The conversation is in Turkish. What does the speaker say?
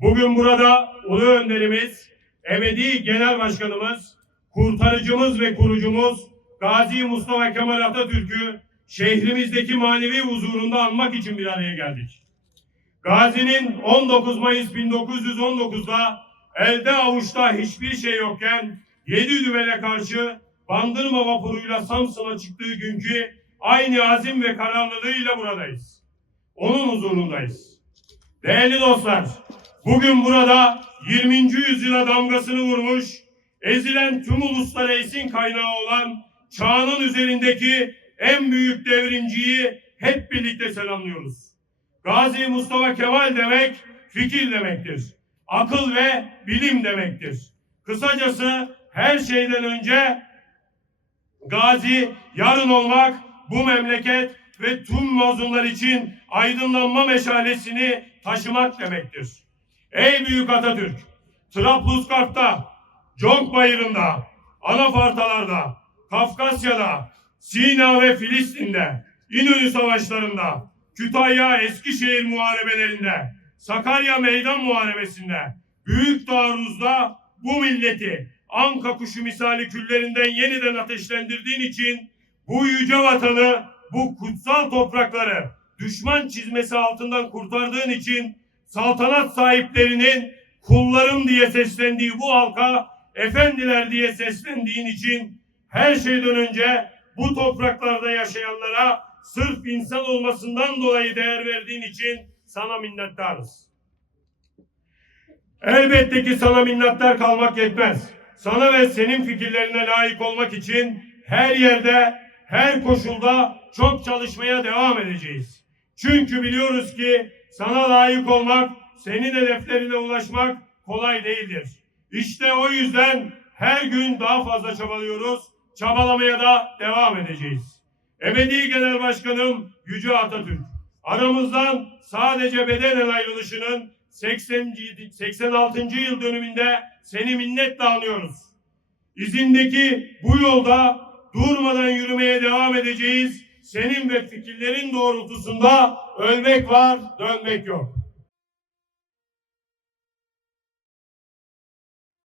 Bugün burada Ulu Önderimiz, ebedi Genel Başkanımız, kurtarıcımız ve kurucumuz Gazi Mustafa Kemal Atatürk'ü şehrimizdeki manevi huzurunda anmak için bir araya geldik. Gazi'nin 19 Mayıs 1919'da elde avuçta hiçbir şey yokken yedi düvele karşı Bandırma vapuruyla Samsun'a çıktığı günkü aynı azim ve kararlılığıyla buradayız. Onun huzurundayız. Değerli dostlar, bugün burada 20. yüzyıla damgasını vurmuş, ezilen tüm uluslara esin kaynağı olan çağının üzerindeki en büyük devrimciyi hep birlikte selamlıyoruz. Gazi Mustafa Kemal demek fikir demektir. Akıl ve bilim demektir. Kısacası her şeyden önce Gazi yarın olmak bu memleket ve tüm mazlumlar için aydınlanma meşalesini taşımak demektir. Ey büyük Atatürk! Trablusgarp'ta, Conk Bayırı'nda, Anafartalar'da, Kafkasya'da, Sina ve Filistin'de, İnönü Savaşları'nda, Kütahya Eskişehir muharebelerinde, Sakarya Meydan Muharebesi'nde, Büyük Taarruz'da bu milleti anka kuşu misali küllerinden yeniden ateşlendirdiğin için bu yüce vatanı, bu kutsal toprakları düşman çizmesi altından kurtardığın için saltanat sahiplerinin kullarım diye seslendiği bu halka efendiler diye seslendiğin için her şeyden önce bu topraklarda yaşayanlara sırf insan olmasından dolayı değer verdiğin için sana minnettarız. Elbette ki sana minnettar kalmak yetmez. Sana ve senin fikirlerine layık olmak için her yerde, her koşulda çok çalışmaya devam edeceğiz. Çünkü biliyoruz ki sana layık olmak, senin hedeflerine ulaşmak kolay değildir. İşte o yüzden her gün daha fazla çabalıyoruz, çabalamaya da devam edeceğiz. Ebedi Genel Başkanım Yüce Atatürk, aramızdan sadece bedenen ayrılışının 80. 86. yıl dönümünde seni minnetle anıyoruz. İzindeki bu yolda durmadan yürümeye devam edeceğiz. Senin ve fikirlerin doğrultusunda ölmek var, dönmek yok.